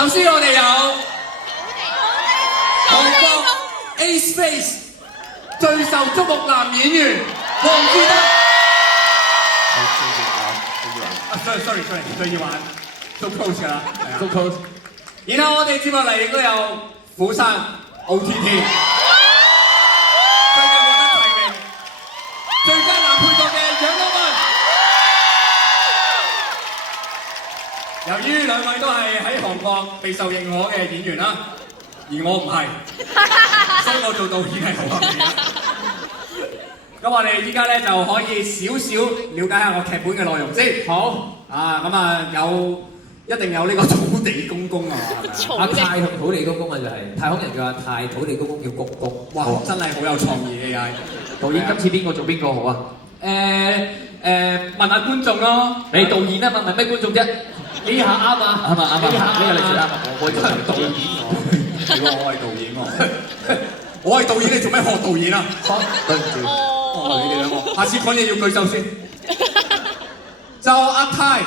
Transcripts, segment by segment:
首先我哋有韓國 A Space 最受矚目男演員黃志德。sorry， 最要玩 ，so close 㗎啦 ，so close。然後我哋接落嚟亦都有釜山 OTT， 最近獲得提名最佳男配角嘅楊樂文。由於兩位都係喺韓國備受認可嘅演員啦，而我唔係，所以我做導演係好合理嘅。咁我哋依家咧就可以少少了解下個劇本嘅內容先。好啊，咁啊一定有呢個土地公公啊，阿泰同土地公公啊就係太空人叫阿泰，土地公公叫公公。哇，真係好有創意嘅 AI。導演今次邊個做邊個好啊？問下觀眾咯。你導演啊，問咩觀眾啫？呢下啱啊，啱啊，呢個你最啱啊！我真係導演喎，我係導演喎，我係導演，你做咩學導演啊？對唔住，你哋兩個，下次講嘢要舉手先。就阿泰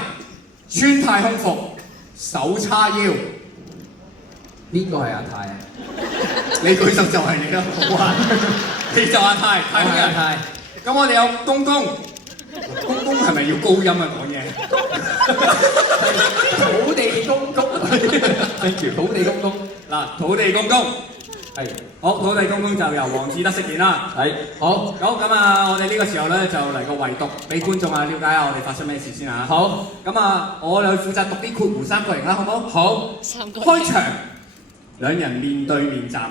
穿太空服，手叉腰，邊個係阿泰啊？你舉手就係你啦，好啊！你就阿泰，太空人。咁我哋有公公。公公係咪要高音啊講嘢？土地公公 ，thank you。土地公公嗱，土地公公係好，土地公公就由黃志德飾演啦。係好咁啊！我哋呢個時候咧就嚟個圍讀，俾觀眾啊了解下我哋發生咩事先啊。好咁啊，我哋負責讀啲括弧三角形啦，好唔好？好。開場，兩人面對面站，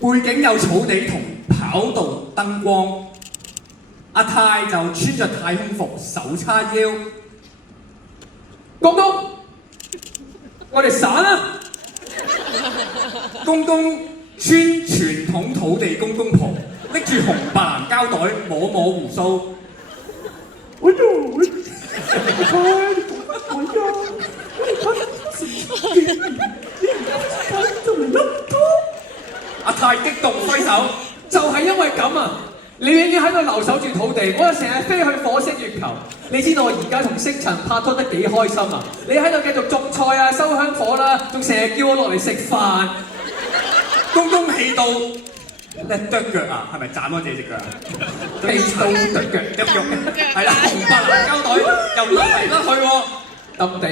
背景有草地同跑道燈光。阿泰就穿着太空服，手叉腰。公公，我哋散啦！公公穿傳統土地公公袍，拎住紅白藍膠袋，摸胡鬚。阿泰激動揮手，就係因為咁啊！你永遠喺度留守住土地，我又成日飛去火星月球。你知道我而家同星塵拍拖得幾開心啊！你喺度繼續種菜啊、收香火啦，仲成日叫我落嚟食飯。公公氣到咧剁腳啊，係咪斬咗自己隻腳啊？氣到剁腳剁肉，係啦，紅白藍膠袋又甩嚟甩去喎，揼地。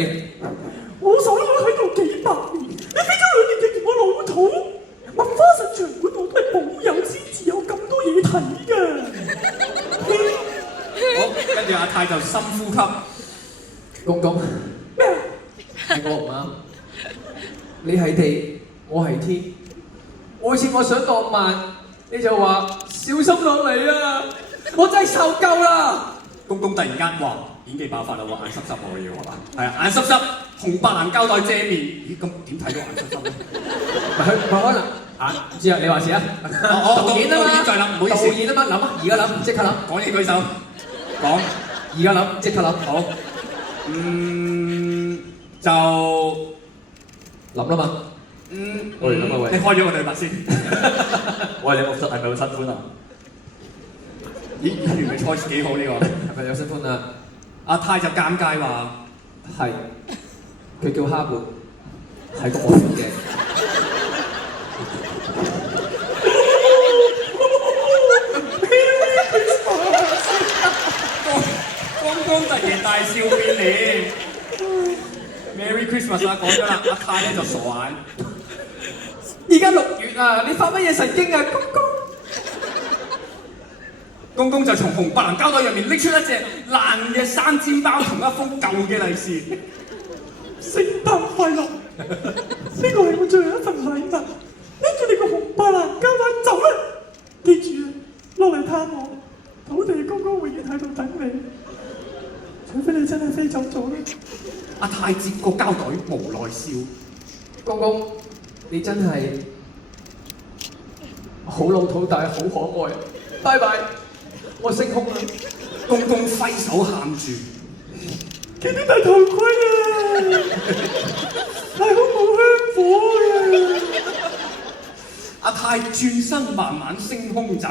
我守咗喺度幾百年，你飛咗2年就嫌我老土。文化神場館我都係保友先至有咁多嘢睇㗎。好，跟住阿泰就深呼吸。公公，咩？係我唔啱。你係地，我係天。每次我想浪漫，你就話小心落嚟啊！我真係受夠啦！公公突然間話演技爆發啦喎，眼濕濕我要係嘛？係啊，眼濕濕，紅白藍膠袋遮面。咦，咁點睇到眼濕濕咧？佢可能。唔知啊，你話事啊？我導演啊嘛，導演再諗，唔好意思。導演啊嘛，諗啊，而家諗，即刻諗。講嘢舉手，講。而家諗，即刻諗。好。就諗啦嘛。我哋諗啊喂。你開咗個對白先。喂，你係咪有新歡啊？咦，演員嘅 choice 幾好呢個？係咪有新歡啊？阿泰就尷尬話係，佢叫哈勃，係個我嘅。公公突然大笑變臉 ，Merry Christmas 啊！講咗啦，阿泰咧就傻眼。而家6月啊，你發乜嘢神經啊，公公？公公就從紅白藍膠袋入面拎出一隻爛嘅生煎包同一封舊嘅利是。聖誕快樂！呢個係我最後一份禮物，拎住你個紅白藍膠袋走啦！記住啊，落嚟探我，土地公公永遠喺度等你。除非你真係飛走咗啦！阿泰接個膠袋無奈笑。公公，你真係好老土，但係好可愛。拜拜，我升空啦！公公揮手喊住，記得戴頭盔啊！太空冇香火啊！阿泰轉身慢慢升空走，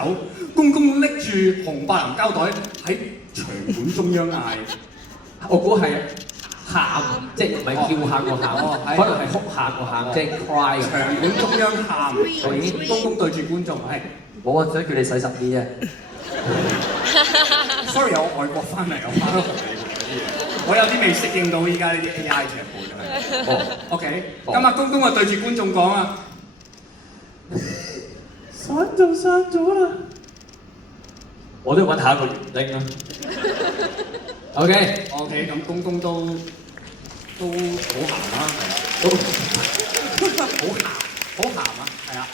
公公拎住紅白藍膠袋喺場館中央嗌。我估係啊，喊，即係唔係叫喊個喊，可能係哭喊個喊，即係 cry 咁。場館中央喊，公公對住觀眾係。冇啊，想叫你洗實啲啫。Sorry， 我外國翻嚟，我翻咗學你嗰啲嘢，我有啲未適應到依家呢啲 AI 劇本係。哦 ，OK， 今日公公就對住觀眾講啊，散就散咗啦。我都要揾下一個園丁啦。OK， 咁公公都好鹹啦，係啊，都好鹹啊，係啊。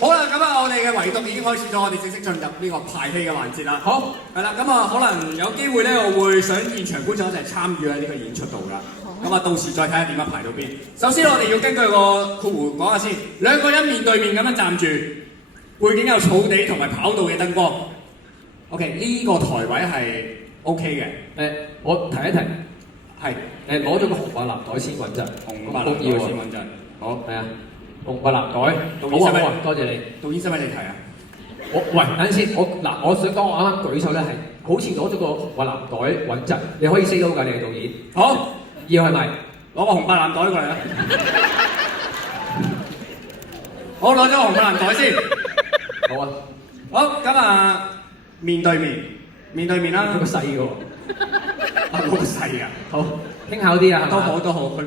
好啦，咁啊，我哋嘅圍讀已經開始咗，我哋正式進入呢個排戲嘅環節啦。好，係啦，咁啊，可能有機會咧，我會想現場觀眾一齊參與喺呢個演出度噶。咁啊，到時再睇下點樣排到邊。首先，我哋要根據個括弧講下先，兩個人面對面咁樣站住，背景有草地同埋跑道嘅燈光。OK， 呢個台位係 OK 嘅。我提一提，係攞咗個紅白藍袋先穩陣，紅白藍袋先穩陣。好，係啊。紅白藍袋，好啊，多謝你。導演使唔使你提啊？喂，等陣先，我想講，我啱啱舉手咧係好似攞咗個紅白藍袋穩陣，你可以 say 到㗎，你係導演。好，要係咪？攞個紅白藍袋過嚟啦。我攞咗個紅白藍袋先。好啊。好，咁啊，面對面啦。嗰個細嘅喎。嗰個細啊。好。輕巧啲啊，都好，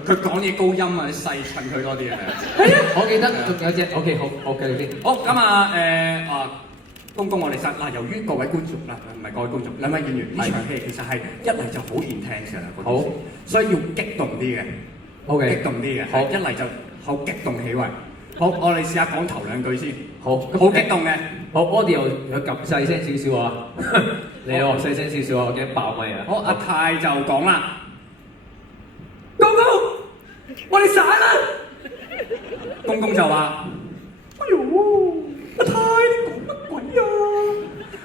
佢講嘢高音啊，你細襯佢多啲啊，係啊，我記得仲有隻 OK， 好繼續先。好，咁公公我哋嗱，由於各位觀眾啦，唔係各位觀眾，兩位演員呢場戲其實係一嚟就好 intense 嘅啦，好，所以要激動啲嘅，OK， 激動啲嘅，好，一嚟就好激動起位。好，我哋試下講頭兩句先。好，好激動嘅。好 ，audio 要撳細聲少少啊，你喎細聲少少啊，我驚爆咪啊。好，阿泰就講啦。公公，我哋散啦！公公就話：哎呦，阿太，你講乜鬼啊？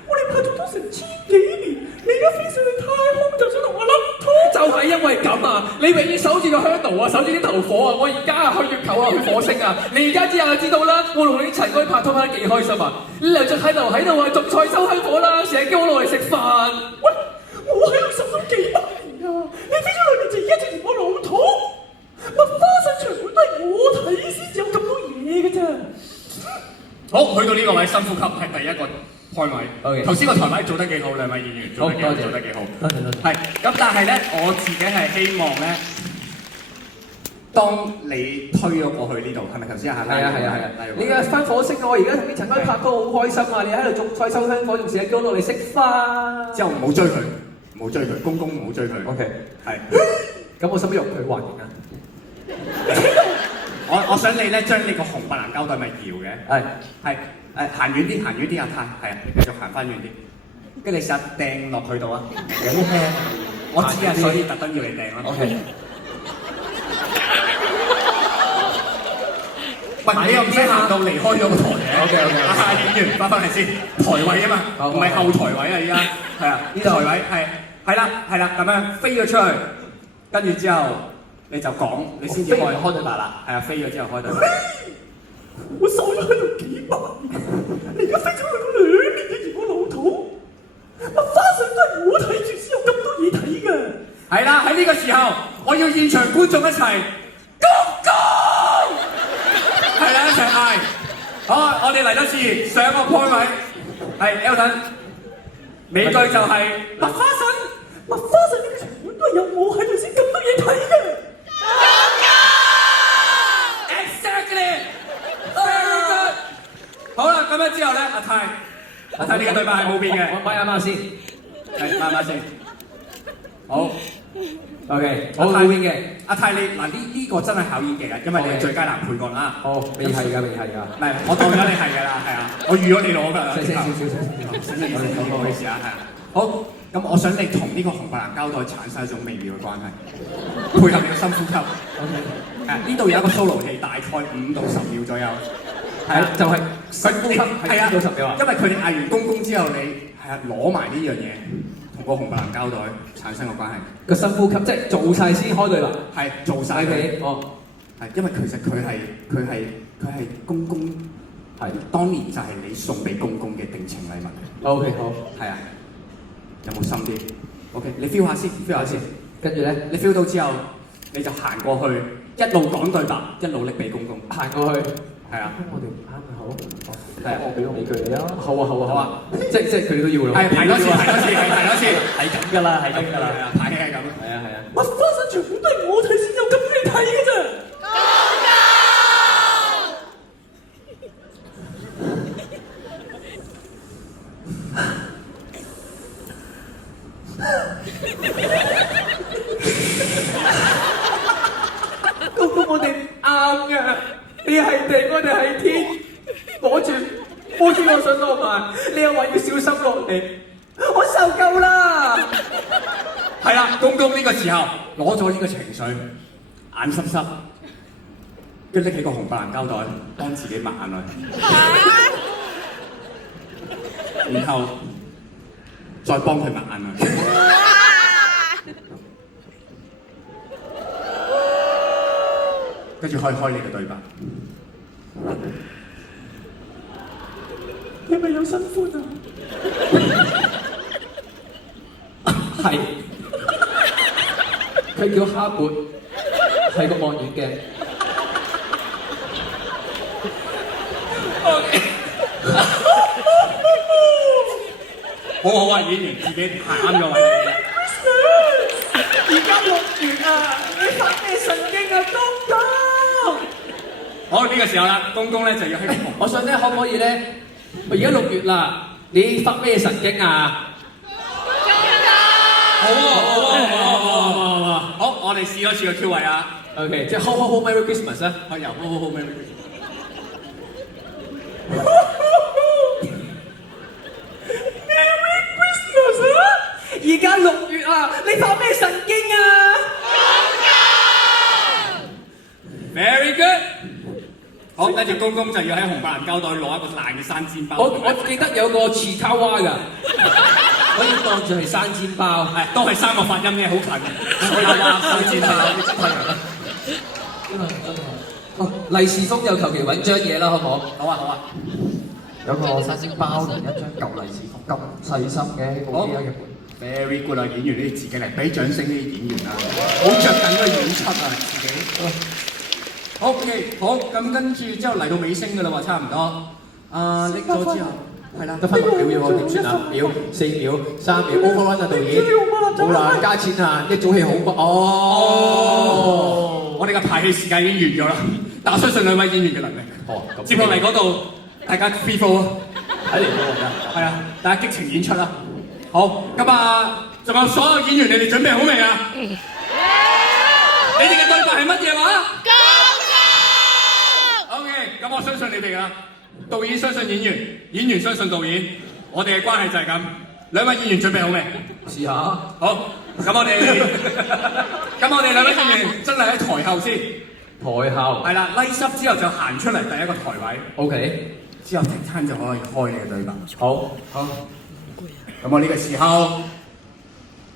我哋拍咗都成1000幾年，你而家飛上去太空就想同我諗拖？就係因為咁啊！你永遠守住個香爐啊，守住啲頭火啊！我而家啊去月球啊，去火星啊！你而家之後就知道啦，我同你齊哥拍拖拍得幾開心啊！你留咗喺度啊，種菜收香火啦，成日叫我落嚟食飯。喂，我喺度受咗幾百年啊！你飛咗兩年就而家直情我老土，麥花臣場館都係我睇先至有咁多嘢嘅啫。好，去到呢個位深呼吸係第一個開位。OK， 頭先個台位做得幾好，兩位演員做得幾好，做得幾好。多謝。係，咁但係咧，我自己係希望咧，當你推咗過去呢度，係咪頭先係啊？你而家翻火星啊！我而家同啲陳哥拍拖好開心啊！你喺度種菜收香火，仲成日叫我落嚟食飯。之後唔好追佢。冇追佢，公公冇追佢。OK， 係。咁我使唔使用佢還形啊？我想你咧將呢個紅白藍膠袋咪搖嘅。係行遠啲阿泰，係啊，你繼續行翻遠啲。跟住你試下掟落去度啊！有啲咩？我知啊，所以特登要你掟啦。OK。喂，你又唔使行到離開咗個台嘅。OK。阿泰演員翻嚟先，台位啊嘛，唔係後台位啊，依家係啊，呢台位係。係啦，咁樣飛咗出去，跟住之後你就講，你先至開對白啦。係啊，飛咗之後開對白。我守咗喺度幾百年，你而家飛出去嗰2年嘅嫌我老土，麥花臣都係我睇住先有咁多嘢睇嘅。係啦，喺呢個時候，我要現場觀眾一齊公公，係啦，一齊嗌。好，我哋嚟多次上個 point 位，係 Elton，尾句就係麥花臣。麥花臣呢個場館都係有我喺度先咁多嘢睇嘅。Exactly， very good。好啦，咁樣之後咧，阿泰呢個對白係冇變嘅。我咪啱啱先，係啱啱先。好 ，OK， 我冇變嘅。阿泰你嗱呢個真係考演技啊，因為你係最佳男配角啦。好，未係㗎。唔係，我當咗你係㗎啦，係啊，我預咗你攞㗎啦。細聲少，唔好意思啊，係啊。好。咁我想你同呢個紅白藍膠袋產生一種微妙嘅關係，配合你嘅深呼吸。OK， 呢度有一個 solo 戲，大概5到10秒左右。係啊，就係深呼吸，係啊，5到10秒啊。因為佢哋嗌完公公之後，你係啊攞埋呢樣嘢同個紅白藍膠袋產生個關係。個深呼吸即係做晒先開對白。係做晒佢。哦，係因為其實佢係公公係當年就係你送俾公公嘅定情禮物。OK， 好，係啊。有冇深啲 ？OK， 你 feel 下先，繼跟住咧，你 feel 到之後，你就行過去，一路講對白，一路拎俾公公。行過去，係啊，我哋啱嘅好，係啊，我俾佢你啊，好啊好啊好啊，即係佢哋都要啦，係排多次，排多次，排多次，係咁㗎啦，係咁㗎啦，係啊，排戲係咁，係啊係啊。乜花生場本都係我睇先有咁俾你睇嘅啫。公公，我哋啱嘅，你係地，我哋係天，摸住我想落埋，你又話要小心落嚟，我受夠啦。係啦，公公呢個時候攞咗呢個情緒，眼濕濕，跟住拎起個紅白藍膠袋幫自己抹眼淚，然後再幫佢抹眼淚。跟住開你嘅對白。你咪有新歡啊？係，佢叫哈勃，係個望遠鏡。好好啊，演員自己行啱咗位。而家6月啊，你發咩神經啊，公公？好，呢個時候啦，公公咧就要喺我想咧，可唔可以咧？而家6月啦，你發咩神經啊？好啊，好，我哋試多次個 Q 位啊。OK， 即係 Ho Merry Christmas 啊！我由好 Merry Christmas。Merry Christmas 啊！而家6月啊，你發咩神經啊？ Very good。好，跟住公公就要喺紅白藍膠袋攞一個爛嘅生煎包。我記得有個刺卡娃㗎，可以當住係生煎包，係都係3個發音咧，好近。所以話生煎包，你真係人啦。哦，利是封又求其揾張嘢啦，好唔好？好啊，好啊。有個生煎包同一張舊利是封，咁細心嘅好嗰啲啊，日本。 Very good 啊，演員你自己嚟，俾掌聲呢啲演員啊，好着緊個演出啊，自己。OK， 好，咁跟住之後嚟到尾聲㗎啦喎，差唔多。拎咗之後，係啦，得分6秒喎，點算啊？秒、4秒、3秒 ，overrun 啊，導演，冇啦，加錢啊，一組戲好過。哦，我哋嘅排戲時間已經完咗啦，但我相信兩位演員嘅能力。哦，接落嚟嗰度，大家 free fall 啊，睇嚟喎，係啊，大家激情演出啦。好，咁啊，仲有所有演員，你哋準備好未啊？你哋嘅對白係乜嘢話？OK， 咁我相信你哋㗎啦。導演相信演員，演員相信導演，我哋嘅關係就係咁。兩位演員準備好未？試下。好，咁我哋兩位演員真係喺台後先。台後。係啦，拉濕之後就行出嚟第一個台位。 OK。之後停餐就可以開你嘅對白。好。好。咁我呢個時候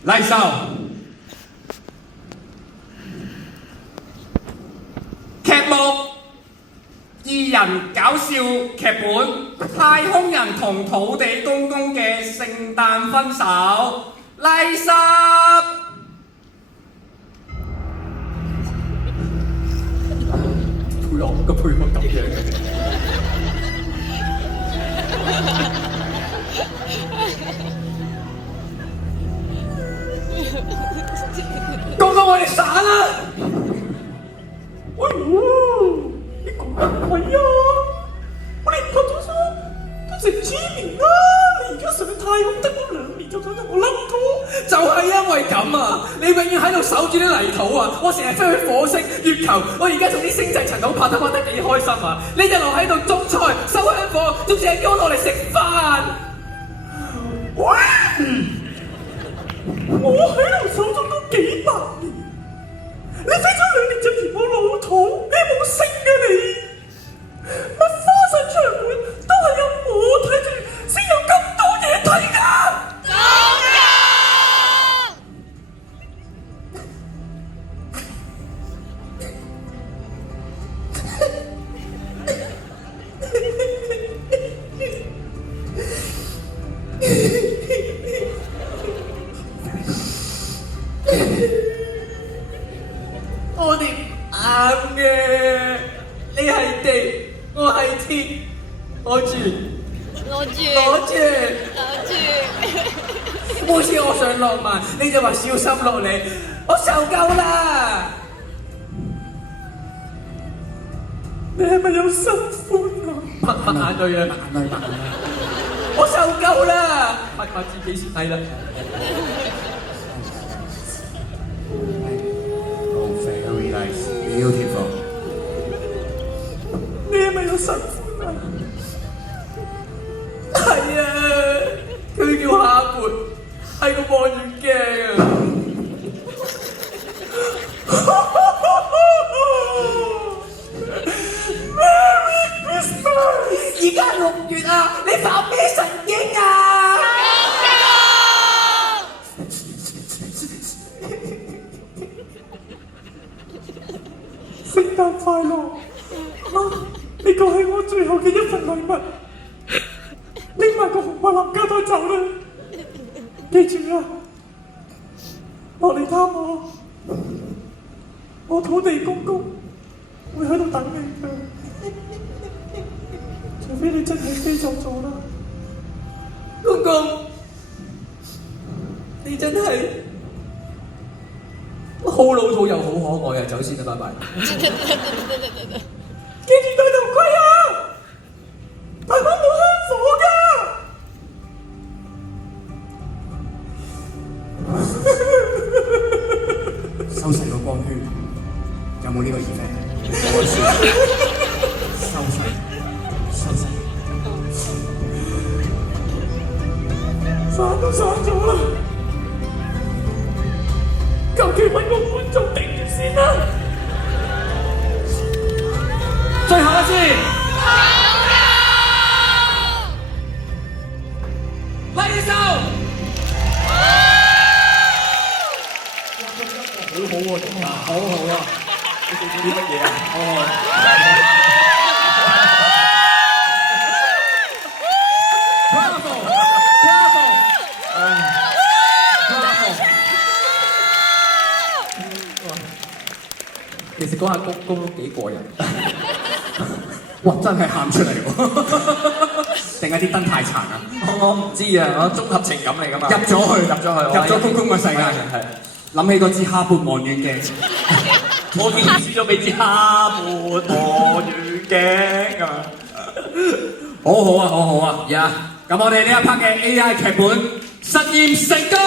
拉收。劇目2人搞笑劇本《太空人同土地公公嘅聖誕分手》，拉濕。個配樂咁樣。公公，我哋散啦！哎呦，你講乜鬼啊？我哋拍咗拖都成7年啦，你而家上太空得嗰2年就想同我甩拖？就係因為咁啊！你永遠喺度守住啲泥土啊！我成日飛去火星、月球，我而家同啲星際塵土拍得幾開心啊！你就留喺度種菜、收香火，仲成日叫我落嚟食飯。喂！我喺度手中都幾百年，你飛咗2年就嫌我老土，你冇性嘅你，乜花生場館都係有我睇住先有咁多嘢睇㗎。係鐵，攞住，攞住，攞住。攞住。每次我想浪漫，你就話小心落嚟，我受夠啦！你係咪有新歡啊？抹眼淚啊！我受夠啦！拍自己先係啦。Oh, very nice, beautiful。你係咪有新歡啊？係啊，佢叫夏沫，係個望遠鏡啊！而家6月啊，你發咩神經啊？聖誕快樂！啊，呢個係我最後嘅一份禮物，拎埋個紅白藍膠袋走啦！記住啊，落嚟探我土地公公會喺度等你㗎。除非你真係飛走咗啦，公公，你真係好老土又好可愛啊！走先啦，拜拜。記住戴頭盔啊！大房冇香火㗎。收細個光圈，有冇呢個 effect？ 收細。散都散咗啦，求其揾個觀眾頂住先啦。最後一次，拉啲手。好好喎，好好啊！你做咗啲乜嘢啊？其實講下公公都幾過癮，哇！真係喊出嚟喎，定係啲燈太殘啊？我唔知啊，我綜合情感嚟㗎嘛。入咗公公嘅世界，係。諗起嗰支哈勃望遠鏡，我竟然輸咗俾支哈勃望遠鏡啊！好好啊，好好啊，咁我哋呢一 part 嘅 AI 劇本實驗成功。